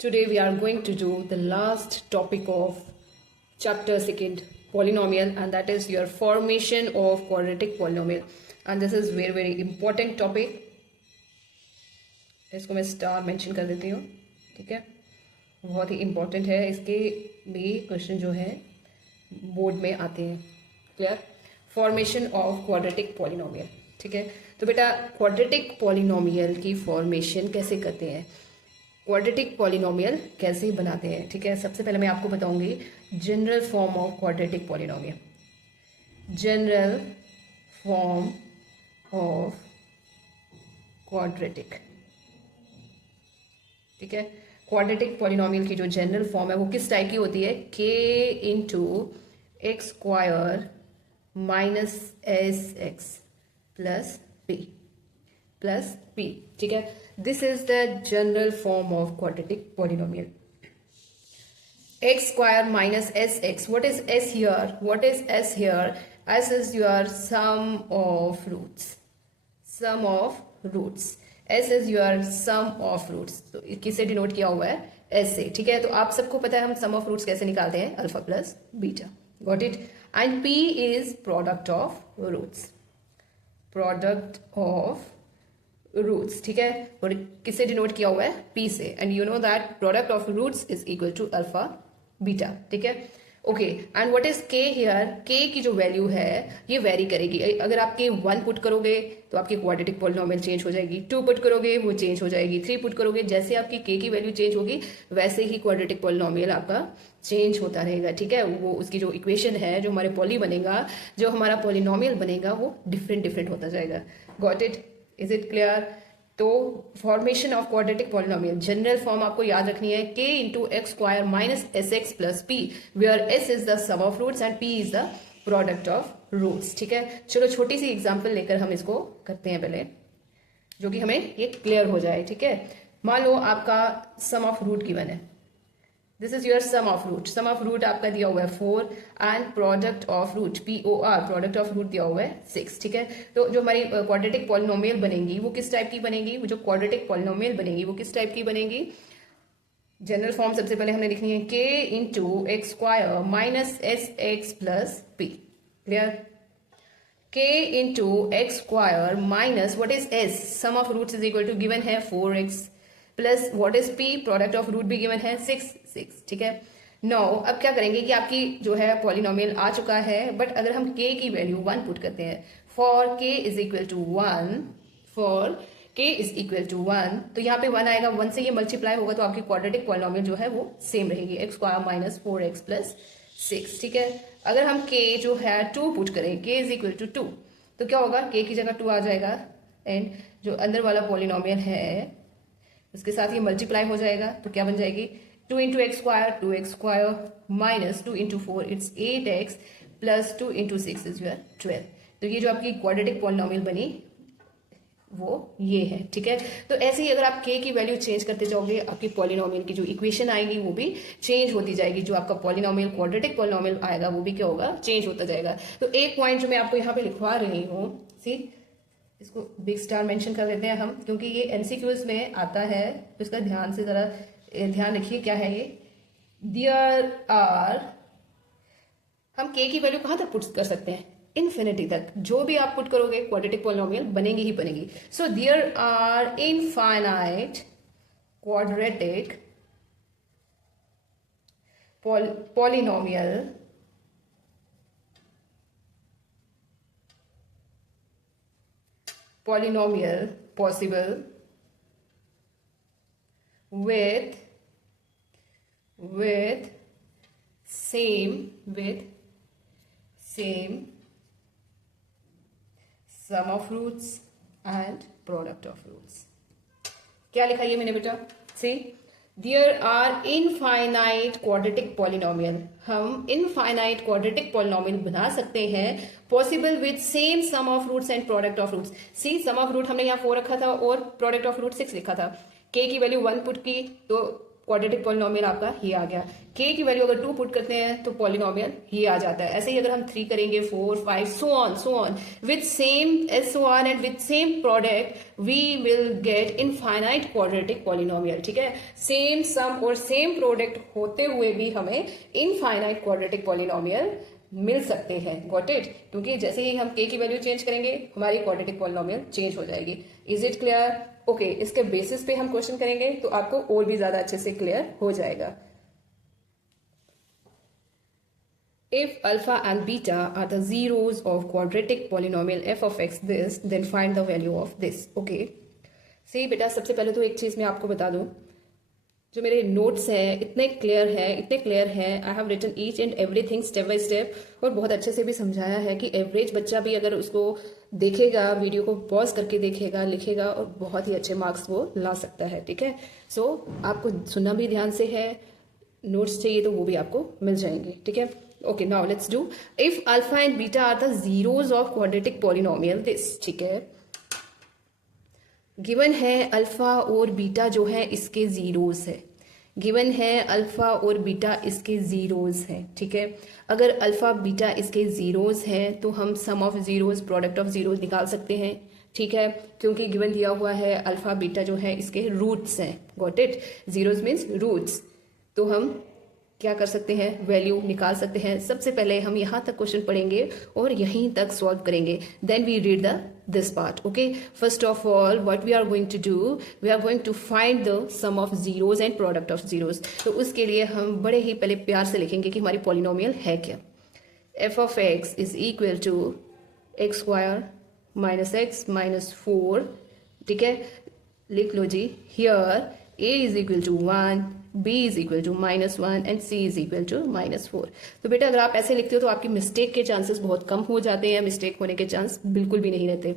Today we are going to do the last topic of chapter 2, polynomial, and that is your formation of quadratic polynomial. And this is very important topic. इसको मैं star mention कर देती हूँ, ठीक है। बहुत ही important है, इसके भी क्वेश्चन जो है बोर्ड में आते हैं। Clear? Formation of quadratic polynomial, ठीक है। तो बेटा क्वाड्रेटिक पॉलिनोमियल की फॉर्मेशन कैसे करते हैं, क्वाड्रेटिक पॉलिनोमियल कैसे बनाते हैं, ठीक है। सबसे पहले मैं आपको बताऊंगी general form of quadratic polynomial. General form of quadratic, ठीक है। क्वाड्रेटिक पॉलिनोमियल की जो जनरल फॉर्म है वो किस टाइप की होती है, k into x square minus S x plus P, ठीक है। This is the general form of quadratic polynomial. X square minus S x, what is s here? What is s here? S is your sum of roots. Sum of roots. S is your sum of roots. तो किससे denote किया हुआ है, s से, ठीक है। तो आप सबको पता है हम सम ऑफ रूट्स कैसे निकालते हैं, alpha plus beta. Got it? And p is product of roots, product of roots, ठीक है। और किससे डिनोट किया हुआ है, p से। And you know that product of roots is equal to alpha beta, ठीक है। Okay, and what is k here? k की जो वैल्यू है ये वेरी करेगी। अगर आप k 1 पुट करोगे तो आपकी क्वाड्रेटिक पॉलिनोमियल चेंज हो जाएगी, 2 पुट करोगे वो चेंज हो जाएगी, 3 पुट करोगे, जैसे आपकी k की वैल्यू चेंज होगी वैसे ही क्वाड्रेटिक पॉलिनोमियल आपका चेंज होता रहेगा, ठीक है। वो उसकी जो इक्वेशन है, जो हमारे पॉली बनेगा, जो हमारा पॉलिनोमियल बनेगा, वो डिफरेंट होता जाएगा। Got it? Is it clear? तो formation of quadratic polynomial general form आपको याद रखनी है, k into x square minus S x plus p, where s is the sum of roots and p is the product of roots, ठीक है। चलो छोटी सी example लेकर हम इसको करते हैं पहले, जो कि हमें ये क्लियर हो जाए, ठीक है। मान लो आपका सम ऑफ रूट गिवन है, this is your sum of root. Sum of root आपका दिया हुआ है 4 and product of root POR, product of root दिया हुआ है 6, ठीक है। तो जो हमारी क्वाड्रेटिक पॉलिनोमियल बनेगी वो किस टाइप की बनेगी, वो जो क्वाड्रेटिक पॉलिनोमियल बनेगी वो किस टाइप की बनेगी। जनरल फॉर्म सबसे पहले हमने लिखनी है k into x square minus S x plus P. Clear? k into x square minus what is s, sum of roots is equal to given है 4x plus what is p, product of root भी given है 6, ठीक है। No अब क्या करेंगे कि आपकी जो है पॉलिनोमियल आ चुका है, बट अगर हम k की वैल्यू 1 पुट करते हैं, for k is equal to 1, for k is equal to 1, तो यहाँ पे 1 आएगा, 1 से ये मल्टीप्लाई होगा तो आपकी क्वाड्रेटिक पॉलिनोमियल जो है वो सेम रहेगी, x square minus 4x plus 6, ठीक है। अगर हम k जो है 2 पुट करें, k इज इक्वल टू 2, तो क्या होगा, k की जगह 2 आ जाएगा एंड जो अंदर वाला पॉलिनोमियल है उसके साथ ये मल्टीप्लाई हो जाएगा, तो क्या बन जाएगी 2 into x square, 2x square minus 2 into 4 it's 8x plus 2 into 6 is your 12। तो ये जो आपकी क्वाड्रेटिक पॉलिनोमियल बनी वो ये है, ठीक है। तो ऐसे ही अगर आप k की वैल्यू चेंज करते जाओगे, आपकी पॉलिनोमियल की जो इक्वेशन आएगी वो भी चेंज होती जाएगी, जो आपका पॉलिनोमियल क्वाड्रेटिक पॉलिनोमियल आएगा वो भी क्या होगा, चेंज होता जाएगा। तो एक पॉइंट जो मैं आपको यहाँ पे लिखवा रही हूँ, सी इसको बिग स्टार मेंशन कर देते हैं हम, क्योंकि ये एमसीक्यूज में आता है, तो इसका ध्यान से जरा ध्यान रखिए। क्या है ये, देयर आर, हम k की वैल्यू कहां तक पुट कर सकते हैं, इन्फिनिटी तक। जो भी आप पुट करोगे क्वाड्रेटिक पॉलिनोमियल बनेगी ही बनेगी। So there are infinite quadratic polynomial possible with same sum of roots and product of roots। क्या लिखा ये मैंने बेटा, see there are infinite quadratic polynomial, हम इनफाइनाइट क्वाड्रेटिक पॉलिनोमियल बना सकते हैं possible with same sum of roots and product of roots. See sum of root हमने यहाँ 4 रखा था और प्रोडक्ट ऑफ रूट 6 लिखा था, k की वैल्यू 1 पुट की तो क्वाड्रेटिक पॉलिनोमियल आपका ये आ गया। k की वैल्यू अगर 2 पुट करते हैं तो पॉलिनोमियल ये आ जाता है। ऐसे ही अगर हम 3 करेंगे, 4, 5 so on with same SOR and with same product we will get infinite quadratic polynomial. ठीक है, सेम सम और सेम प्रोडक्ट होते हुए भी हमें इनफाइनाइट क्वाड्रेटिक पॉलिनोमियल मिल सकते हैं। Got it? क्योंकि जैसे ही हम k की वैल्यू चेंज करेंगे हमारी क्वाड्रेटिक पॉलिनोमियल चेंज हो जाएगी। Is it clear? ओके, इसके बेसिस पे हम क्वेश्चन करेंगे तो आपको और भी ज्यादा अच्छे से क्लियर हो जाएगा। If alpha and beta are the zeros of quadratic polynomial f of x this, then find the value of this. Okay. See बेटा, सबसे पहले तो एक चीज मैं आपको बता दूं, जो मेरे नोट्स हैं इतने क्लियर है। I have written each and everything step by step, और बहुत अच्छे से भी समझाया है कि एवरेज बच्चा भी अगर उसको देखेगा, वीडियो को पॉज करके देखेगा, लिखेगा, और बहुत ही अच्छे मार्क्स वो ला सकता है। ठीक है, सो आपको सुनना भी ध्यान से है, नोट्स चाहिए तो वो भी आपको मिल जाएंगे। ठीक है, okay, now let's do if alpha and beta are the zeros of quadratic polynomial this. ठीक है, गिवन है अल्फा और बीटा जो है इसके जीरोज है। गिवन है अल्फा और बीटा इसके जीरोज है। ठीक है, अगर अल्फा बीटा इसके जीरोज हैं तो हम sum of zeros, product of zeros निकाल सकते हैं। ठीक है, क्योंकि गिवन दिया हुआ है अल्फा बीटा जो है इसके रूट्स हैं। Got it? Zeros means roots, तो हम क्या कर सकते हैं, वैल्यू निकाल सकते हैं। सबसे पहले हम यहाँ तक क्वेश्चन पढ़ेंगे और यहीं तक सॉल्व करेंगे, then we read this part. Okay, first of all what we are going to do, we are going to find the sum of zeros and product of zeros. तो उसके लिए हम बड़े ही पहले प्यार से लिखेंगे कि हमारी पॉलिनोमियल है क्या। F of x is equal to x square minus x minus 4। ठीक है, लिख लो जी, here a is equal to 1, b is equal to -1 and c is equal to -4। तो बेटा अगर आप ऐसे लिखते हो तो आपकी मिस्टेक के चांसेस बहुत कम हो जाते हैं, मिस्टेक होने के चांस बिल्कुल भी नहीं रहते।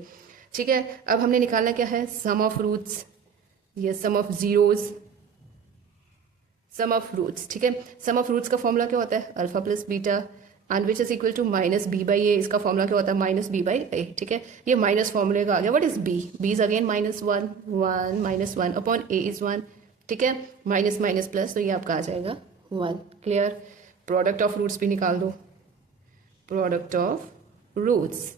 ठीक है, अब हमने निकालना क्या है, सम ऑफ रूट्स, ये sum of zeros, sum of roots. ठीक है, सम ऑफ रूट्स का फॉर्मूला क्या होता है, alpha plus beta and which is equal to minus b by a. इसका फॉर्मूला क्या होता है, माइनस बी बाई ए। ठीक है, ये माइनस फॉर्मूले का आ गया। What is b? B is again -1, 1 -1 upon a is 1। ठीक है, माइनस माइनस प्लस, तो ये आपका आ जाएगा 1। क्लियर? प्रोडक्ट ऑफ रूट्स भी निकाल दो। Product of roots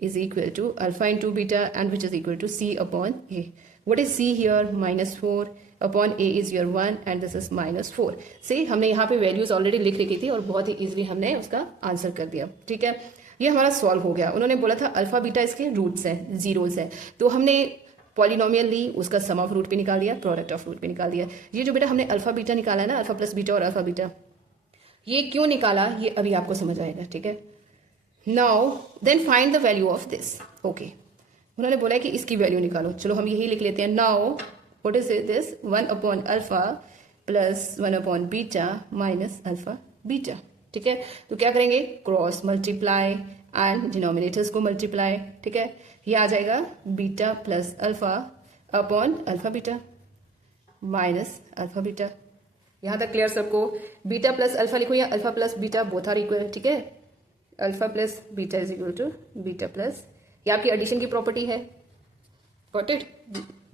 is equal to alpha into beta and which is equal to c upon a. What is c here? -4 upon a is your 1 and this is -4. See, हमने यहाँ पे values already लिख रखी थी और बहुत ही easily हमने उसका आंसर कर दिया। ठीक है, ये हमारा सॉल्व हो गया। उन्होंने बोला था अल्फा बीटा इसके रूट्स हैं, जीरोज है, तो हमने पॉलिनोमियल ली, उसका सम ऑफ रूट भी निकाल दिया, प्रोडक्ट ऑफ रूट भी निकाल दिया। ये जो बेटा हमने अल्फा बीटा निकाला है ना, अल्फा प्लस बीटा और अल्फा बीटा, ये क्यों निकाला ये अभी आपको समझ आएगा। ठीक है, now then find the value of this. Okay, उन्होंने बोला है कि इसकी वैल्यू निकालो, चलो हम यही लिख लेते हैं। Now what is this, 1 upon alpha plus 1 upon beta minus alpha beta. ठीक है, तो क्या करेंगे, क्रॉस मल्टीप्लाई एंड डिनोमिनेटर्स को मल्टीप्लाई। ठीक है, ये आ जाएगा beta plus alpha upon alpha beta minus alpha beta. यहां तक क्लियर सबको? बीटा प्लस अल्फा लिखो या alpha plus beta, both are equal. ठीक है, alpha plus beta is equal to beta plus, ये आपकी एडिशन की प्रॉपर्टी है। Got it?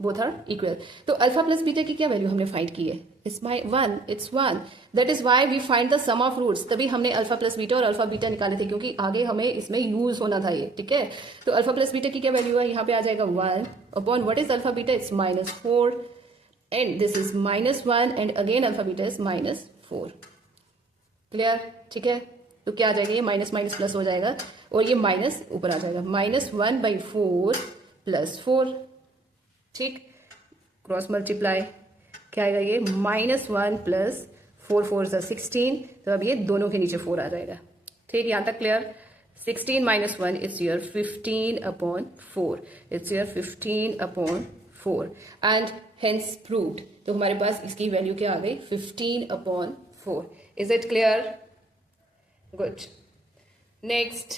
Both are equal. तो अल्फा प्लस बीटा की क्या वैल्यू हमने फाइंड की है, it's 1। That is why we find the sum of roots. तभी हमने अल्फा प्लस बीटा और अल्फा बीटा निकाले थे, क्योंकि आगे हमें इसमें यूज होना था ये। ठीक है, तो अल्फा प्लस बीटा की क्या वैल्यू है, यहाँ पे आ जाएगा 1 upon what is alpha beta, it's -4 and this is -1 and again alpha beta is -4। Clear? ठीक है, तो क्या आ जाएगा, ये माइनस माइनस प्लस हो जाएगा और ये माइनस ऊपर आ जाएगा, -1/4 प्लस 4। ठीक, क्रॉस मल्टीप्लाई, क्या आएगा ये, -1 प्लस 4 4 16। तो अब ये दोनों के नीचे 4 आ जाएगा। ठीक, यहां तक clear? 16 - 1 it's your 15/4, it's your 15/4 and hence proved. तो हमारे पास इसकी वैल्यू क्या आ गई, 15/4। Is it clear? Good. Next,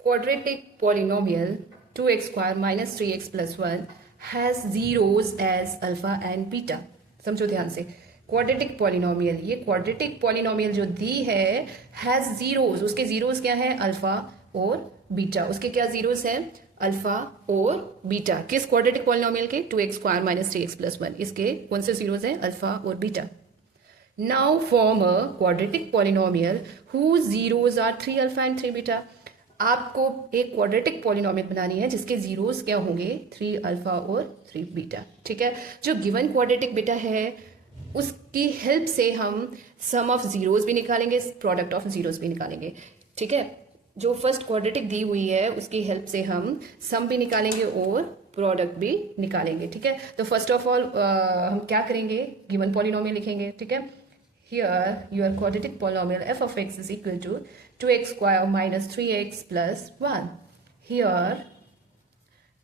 quadratic polynomial 2x square minus 3x plus 1 has zeros as alpha and beta. समझो ध्यान से, क्वाड्रेटिक पॉलिनोमियल, ये क्वाड्रेटिक पॉलिनोमियल जो दी है हैज जीरोस, उसके जीरोस क्या है, अल्फा और बीटा। उसके क्या जीरोस हैं, अल्फा और बीटा। किस क्वाड्रेटिक पॉलिनोमियल के? 2x square minus 3x plus 1। इसके कौन से जीरोस हैं? अल्फा और beta. Now form a quadratic polynomial who zeros are 3 alpha and 3 beta. आपको एक क्वाड्रेटिक पॉलिनोमियल बनानी है जिसके जीरोस क्या होंगे? 3 अल्फा और 3 बीटा। ठीक है, जो गिवन क्वाड्रेटिक बीटा है उसकी हेल्प से हम सम ऑफ जीरोस भी निकालेंगे, प्रोडक्ट ऑफ जीरोस भी निकालेंगे। ठीक है, जो फर्स्ट क्वाड्रेटिक दी हुई है उसकी हेल्प से हम सम भी निकालेंगे और प्रोडक्ट भी निकालेंगे। ठीक है, तो फर्स्ट ऑफ ऑल हम क्या करेंगे? गिवन पॉलिनोमियल लिखेंगे। ठीक है, here your quadratic polynomial f of x is equal to 2x square minus 3x plus 1. Here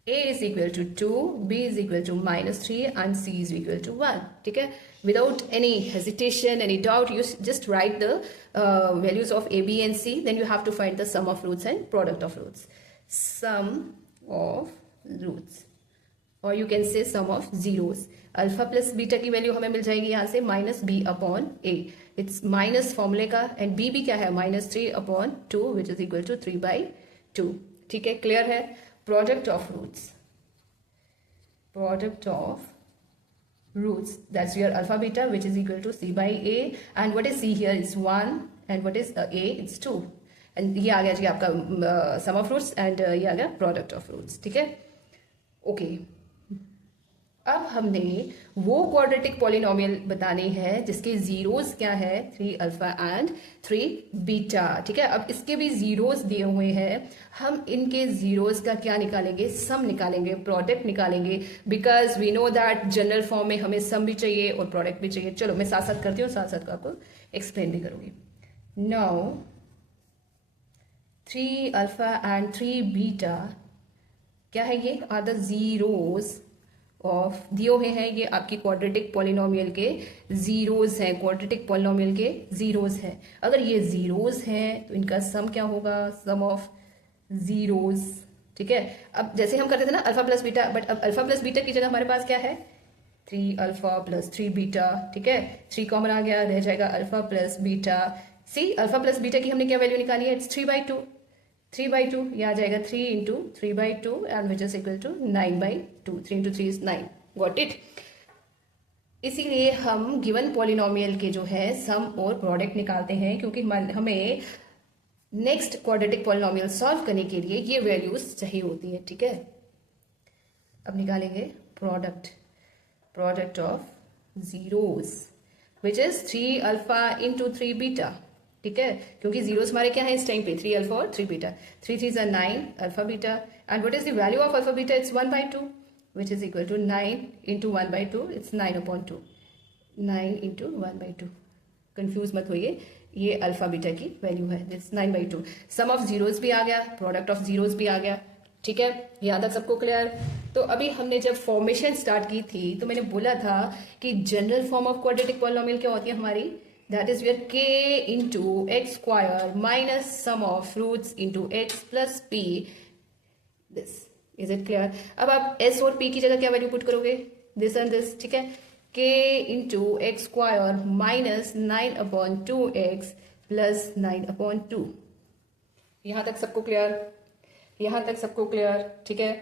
a is equal to 2, b is equal to minus 3 and c is equal to 1. ठीक है, without any hesitation, any doubt, you just write the values of a, b and c. Then you have to find the sum of roots and product of roots. Sum of roots, or you can say sum of zeros. Alpha plus beta की value हमें मिल जाएगी यहाँ से minus b upon a. It's minus फॉर्मूले का, and b भी क्या है? Minus 3 upon 2 which is equal to 3/2। ठीक है, क्लियर है? Product of roots, product of roots, that's your alpha beta which is equal to c by a, and what is c here is 1 and what is a it's 2, and ये आ गया जी आपका sum of roots and ये आ गया product of roots। ठीक है, okay. अब हमने वो क्वाड्रेटिक पॉलिनोमियल बतानी है जिसके जीरोस क्या है? 3 अल्फा एंड 3 बीटा। ठीक है, अब इसके भी जीरोस दिए हुए हैं, हम इनके जीरोस का क्या निकालेंगे? सम निकालेंगे, प्रोडक्ट निकालेंगे, because we know that general form में हमें सम भी चाहिए और प्रोडक्ट भी चाहिए। चलो मैं साथ साथ करती हूँ, साथ साथ आपको एक्सप्लेन भी करूंगी। नाउ 3 अल्फा एंड 3 बीटा क्या है? ये आर द जीरोस ऑफ, दिए हुए हैं ये आपकी क्वाड्रेटिक पॉलिनोमियल के जीरोस हैं, क्वाड्रेटिक पॉलिनोमियल के जीरोस हैं। अगर ये जीरोस हैं तो इनका सम क्या होगा? सम ऑफ जीरोस। ठीक है, अब जैसे हम करते थे ना अल्फा प्लस बीटा, बट अब अल्फा प्लस बीटा की जगह हमारे पास क्या है? 3 अल्फा प्लस 3 बीटा। ठीक है, 3 कॉमन आ गया, रह जाएगा alpha plus beta. See alpha plus beta की हमने क्या वैल्यू निकाली है? इट्स 3/2। 3/2 ये आ जाएगा 3 into 3/2 and which is equal to 9/2। 3 into 3 is 9। Got it? इसीलिए हम गिवन पॉलिनोमियल के जो है सम और प्रोडक्ट निकालते हैं, क्योंकि हमें नेक्स्ट क्वाड्रेटिक पॉलिनोमियल सॉल्व करने के लिए ये वैल्यूज चाहिए होती है। ठीक है, अब निकालेंगे product, product of zeros which is 3 alpha into 3 beta. ठीक है, क्योंकि जीरोस हमारे क्या है इस टाइम पे? 3 अल्फा और 3 beta. 3 3 is 9 alpha beta, and what is the value of alpha beta? It's 1/2 which is equal to 9 into 1/2, it's 9/2। 9 into 1/2, confuse मत होइए, ये अल्फा बीटा की वैल्यू है, दिस 9/2। सम ऑफ जीरोस भी आ गया, प्रोडक्ट ऑफ जीरोस भी आ गया। ठीक है, यहाँ तक सबको क्लियर? तो अभी हमने जब फॉर्मेशन स्टार्ट की थी तो मैंने बोला था कि general form of quadratic polynomial क्या होती है हमारी? That is where k into x square minus sum of roots into x plus p. This is it clear? अब आप s और p की जगह क्या वैल्यू पुट करोगे? This and this। ठीक है, k into x square minus 9/2x plus 9/2। यहाँ तक सबको क्लियर? यहाँ तक सबको क्लियर? ठीक है,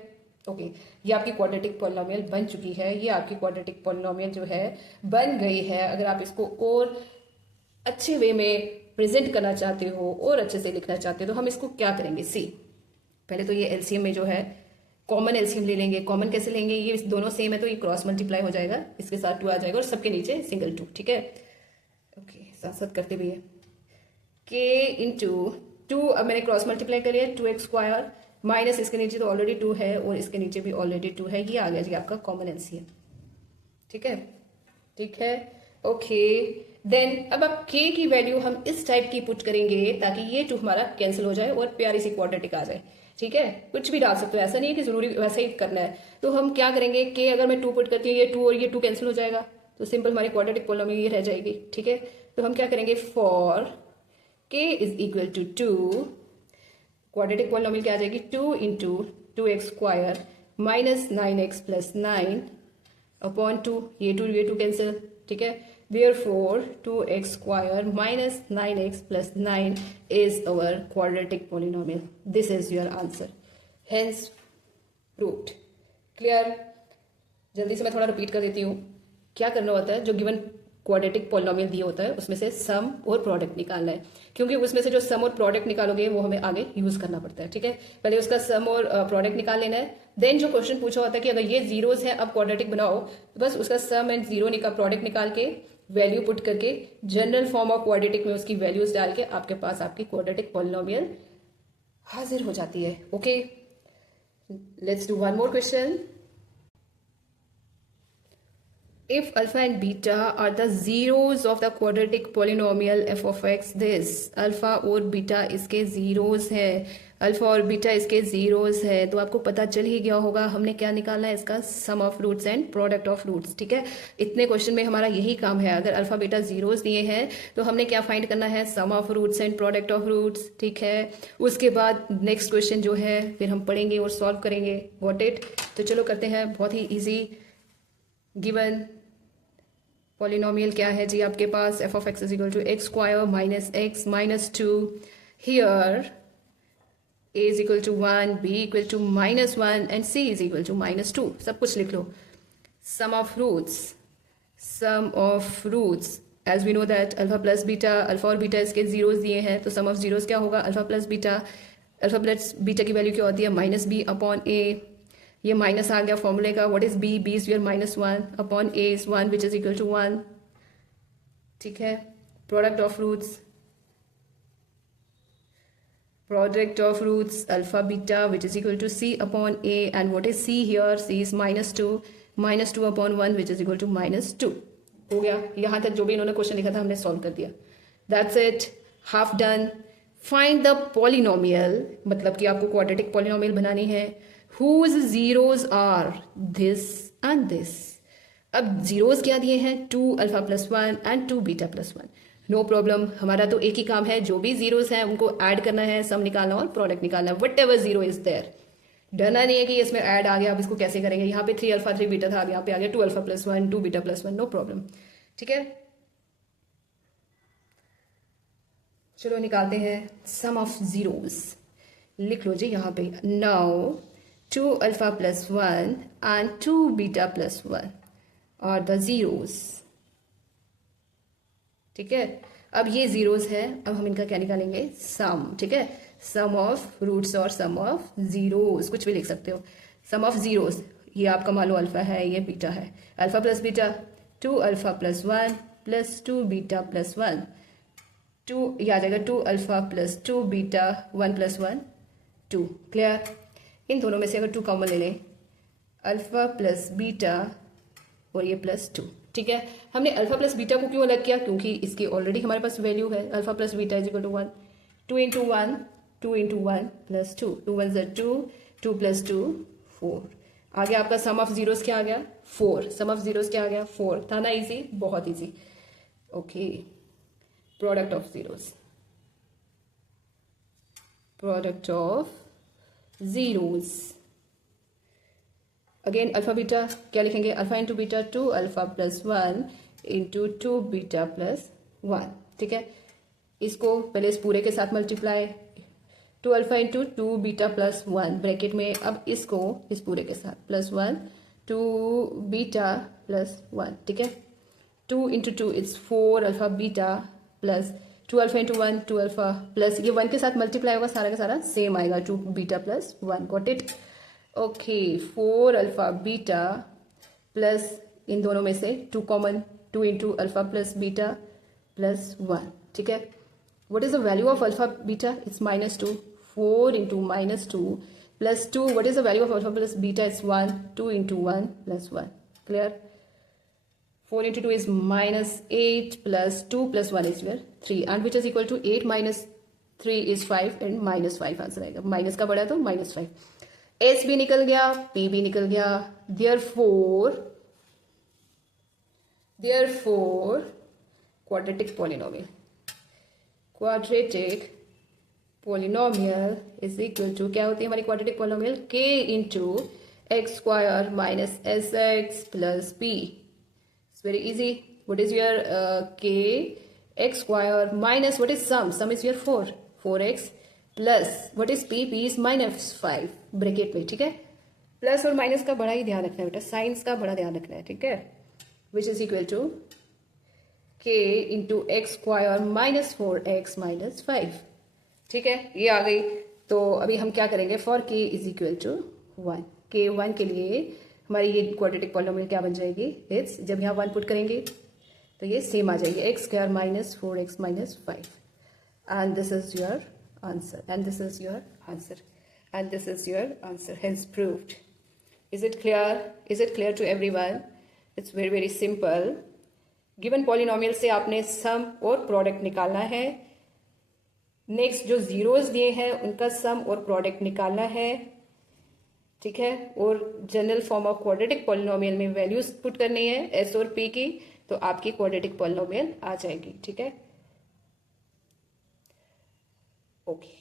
ओके। ये आपकी क्वाड्रेटिक पॉलिनोमियल बन चुकी है, ये आपकी क्वाड्रेटिक पॉलिनोमियल जो है बन गई है। अगर आप इसको और अच्छे वे में प्रेजेंट करना चाहते हो और अच्छे से लिखना चाहते हो तो हम इसको क्या करेंगे? सी, पहले तो ये एलसीएम में जो है कॉमन एलसीएम ले लेंगे। कॉमन कैसे लेंगे? ये दोनों सेम है तो ये क्रॉस मल्टीप्लाई हो जाएगा, इसके साथ 2 आ जाएगा और सबके नीचे सिंगल 2। ठीक है, ओके, साथ साथ करते भी है। के इंटू 2, अब मैंने क्रॉस मल्टीप्लाई कर लिया, 2x स्क्वायर माइनस इसके नीचे तो ऑलरेडी 2 है और इसके नीचे भी ऑलरेडी 2 है। ये आ गया जी आपका कॉमन एलसीएम। ठीक है, ठीक है, ओके। देन अब आप k की वैल्यू हम इस टाइप की पुट करेंगे ताकि ये 2 हमारा कैंसिल हो जाए और प्यारी सी क्वाड्रेटिक आ जाए। ठीक है, कुछ भी डाल सकते हो, ऐसा नहीं है कि जरूरी वैसा ही करना है। तो हम क्या करेंगे? k अगर मैं 2 पुट करती हूँ, ये 2 और ये 2 कैंसिल हो जाएगा, तो सिंपल हमारी क्वाड्रेटिक पॉलिनोमियल ये रह जाएगी। ठीक है, तो हम क्या करेंगे? For k is equal to 2, quadratic polynomial क्या आ जाएगी? 2 into 2x square minus 9x plus 9/2। ये 2 कैंसिल। ठीक है, therefore 2x square minus 9x plus 9 is our quadratic polynomial. This is your answer. Hence root. Clear? जल्दी से मैं थोड़ा रिपीट कर देती हूँ। क्या करना होता है, जो गिवन क्वाड्रेटिक पॉलिनोमियल दिया होता है उसमें से सम और प्रोडक्ट निकालना है, क्योंकि उसमें से जो सम और प्रोडक्ट निकालोगे वो हमें आगे यूज करना पड़ता है। ठीक है, पहले उसका सम और प्रोडक्ट निकाल लेना है। देन जो क्वेश्चन पूछा होता है कि अगर ये जीरोस है अब क्वाड्रेटिक बनाओ, तो बस उसका सम एंड जीरो प्रोडक्ट निकाल के वैल्यू पुट करके जनरल फॉर्म ऑफ क्वाड्रेटिक में उसकी वैल्यूज डाल के आपके पास आपकी क्वाड्रेटिक पॉलिनोमियल हाजिर हो जाती है। Okay, let's do one more question. If alpha and beta are the zeros of the quadratic polynomial f of x, this alpha और बीटा इसके जीरोस है, अल्फा और बीटा इसके जीरोस है, तो आपको पता चल ही गया होगा हमने क्या निकालना है, इसका sum of roots and product of roots. ठीक है, इतने क्वेश्चन में हमारा यही काम है। अगर अल्फा बीटा जीरोस दिए हैं तो हमने क्या फाइंड करना है, sum of roots and product of roots. ठीक है, उसके बाद नेक्स्ट क्वेश्चन जो है फिर हम पढ़ेंगे और सॉल्व करेंगे। Got it? तो चलो करते हैं, बहुत ही ईजी। गिवन पॉलिनोमियल क्या है जी आपके पास, f of x is equal to x square minus x minus two, here a is equal to 1, b equal to -1 and c is equal to -2। सब कुछ लिख लो। Sum of roots as we know that alpha plus beta, alpha और beta इसके zeros दिए हैं, तो sum of zeros क्या होगा, alpha plus beta. Alpha plus beta की वैल्यू क्या होती है, -b अपॉन ए। ये माइनस आ गया फॉर्मूले का, what is b, b is your -1 upon a is 1 which is equal to 1। ठीक है, product of roots alpha beta which is equal to c upon a, and what is c here, c is -2 upon 1 which is equal to -2। हो गया, यहां तक जो भी इन्होंने question लिखा था हमने सॉल्व कर दिया। That's it, half done. Find the polynomial, मतलब कि आपको क्वाड्रेटिक पॉलिनोमियल बनानी है, whose zeros are this and this। अब जीरोस क्या दिए हैं, 2 alpha plus 1 and 2 beta plus 1। No problem, हमारा तो एक ही काम है, जो भी जीरोस हैं उनको ऐड करना है, सम निकालना और प्रोडक्ट निकालना है, whatever zero is there. डरना नहीं है कि इसमें ऐड आ गया, अब इसको कैसे करेंगे, यहाँ पे 3 अल्फा 3 बीटा था, अब यहाँ पे आ गया 2 alpha plus 1 2 beta plus 1, no problem. ठीक है, चलो निकालते हैं सम ऑफ जीरोस। लिख लो जी यहाँ पे, now 2 alpha plus 1 and 2 beta plus 1 are the zeros। ठीक है, अब ये जीरोस है, अब हम इनका क्या निकालेंगे, सम। ठीक है, सम ऑफ रूट्स और सम ऑफ जीरोस, कुछ भी लिख सकते हो। सम ऑफ जीरोस, ये आपका मान लो अल्फा है, ये बीटा है, alpha plus beta 2 alpha plus 1 plus 2 beta plus 1, 2 ये आ जाएगा 2 alpha plus 2 beta 1 plus 1 2। Clear? इन दोनों में से अगर 2 कॉमन ले लें, अल्फा प्लस बीटा और ये +2। ठीक है, हमने अल्फा प्लस बीटा को क्यों अलग किया, क्योंकि इसकी ऑलरेडी हमारे पास वैल्यू है, alpha plus beta is equal to 1, 2 into 1 2 into 1 plus 2, 2 1 ज़ा 2, 2 प्लस 2 4। आगे आपका सम ऑफ जीरोस क्या आ गया, 4। सम ऑफ जीरोस क्या आ गया, 4। था ना इजी, बहुत easy. Okay, product of zeros, product of zeros. Again alpha beta क्या लिखेंगे, alpha into beta 2 alpha plus 1 into 2 beta plus 1। ठीक है, इसको पहले इस पूरे के साथ multiply, 2 alpha into 2 beta plus 1 bracket में, अब इसको इस पूरे के साथ +1 2 बीटा प्लस 1। ठीक है, 2 into 2 it's 4 alpha beta plus 2 alpha into 1 2 alpha plus ये 1 के साथ मल्टीप्लाई होगा, सारा का सारा सेम आएगा, 2 beta plus 1। Got it? Okay, 4 alpha beta plus इन दोनों में से 2 common, 2 into alpha plus beta plus 1। ठीक है, what is the value of alpha beta, it's -2, 4 into -2 plus 2, what is the value of alpha plus beta, it's 1, 2 into 1 plus 1। Clear? 4 into 2 is -8 plus 2 plus 1 is your 3 and which is equal to 8 minus 3 is 5 and -5 answer आएगा। Minus का बड़ा तो -5। S भी निकल गया, P भी निकल गया, therefore quadratic polynomial is equal to क्या होती है हमारी quadratic polynomial, k into x square minus sx plus p। It's very easy. What is your k x square minus what is sum? Sum is your 4x plus what is p? P is -5 bracket में। ठीक है, plus और minus का बड़ा ही ध्यान रखना है बेटा, साइंस का बड़ा ध्यान रखना है, ठीक है। Which is equal to k into x square minus 4x minus 5, ठीक है, ये आ गई। तो अभी हम क्या करेंगे, for k is equal to 1, k 1 के लिए हमारी ये क्वाड्रेटिक पॉलिनोमियल क्या बन जाएगी, इट्स, जब यहाँ 1 पुट करेंगे तो ये सेम आ जाएगी, x square minus 4x minus 5, and this is your answer, and this is your answer, and this is your answer, hence proved. Is it clear? Is it clear to everyone? It's very very simple. Given polynomial से आपने सम और product निकालना है। Next जो zeros दिए हैं उनका सम और प्रोडक्ट निकालना है, ठीक है। और general form of quadratic polynomial में वैल्यूज पुट करनी है एस और पी की, तो आपकी क्वाड्रेटिक पॉलिनोमियल आ जाएगी, ठीक है। ओके।